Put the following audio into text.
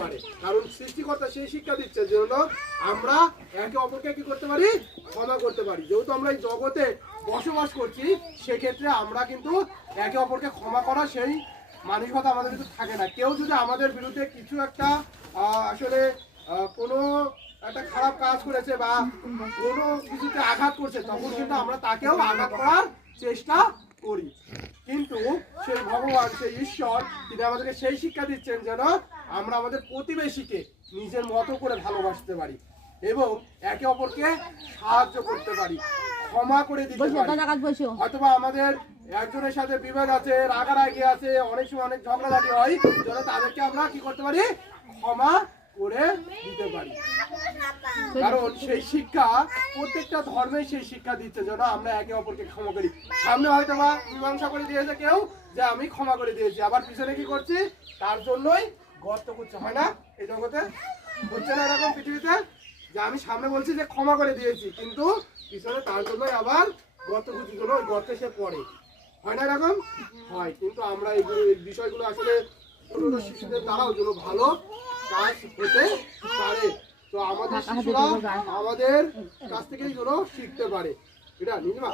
পারে, কারণ সৃষ্টিকর্তা সেই শিক্ষা দিচ্ছে যেন আমরা একে অপরকে কি করতে পারি, ক্ষমা করতে পারি। যেহেতু আমরা এই জগতে বসবাস করছি, সেক্ষেত্রে আমরা কিন্তু একে অপরকে ক্ষমা করা সেই মানসিকতা আমাদের কিন্তু থাকে না। কেউ যদি আমাদের বিরুদ্ধে কিছু একটা আসলে কোনো একটা খারাপ কাজ করেছে বা কোনো কিছুতে আঘাত করছে, তখন কিন্তু আমরা তাকেও আঘাত করার চেষ্টা করি। কিন্তু সেই ভগবান, সেই ঈশ্বর, তিনি আমাদেরকে সেই শিক্ষা দিচ্ছেন যেন আমরা আমাদের প্রতিবেশীকে নিজের মতো করে ভালোবাসতে পারি এবং একে অপরকে সাহায্য করতে পারি, ক্ষমা করে দিতে পারি। অথবা আমাদের একজনের সাথে বিভেদ আছে, রাগারাগি আছে, অনেক সময় অনেক ঝগড়াঝাটি হয়, যেন তাদেরকে আমরা কি করতে পারি, ক্ষমা করে দিতে পারি। কারণ সেই শিক্ষা প্রত্যেকটা ধর্মে সেই শিক্ষা দিচ্ছে যেন আমরা একে অপরকে ক্ষমা করি। সামনে হয়তো বা মীমাংসা করে দিয়েছে কেউ যে আমি ক্ষমা করে দিয়েছি, আবার পিছনে কি করছি, তার জন্যই গর্ত করছে। হয় না এই জগতে? হচ্ছে না এরকম পৃথিবীতে যে আমি সামনে বলছি যে ক্ষমা করে দিয়েছি, কিন্তু পিছনে তার জন্যই আবার গর্ত খুঁজি, জন্য ওই গর্তে সে পড়ে। হয় না এরকম? হয়। কিন্তু আমরা এই বিষয়গুলো আসলে শিশুদের দ্বারাও যেন ভালো কাজ হতে পারে, তো আমাদের শিশুরা আমাদের কাছ থেকেই যেন শিখতে পারে। এটা নিজমা।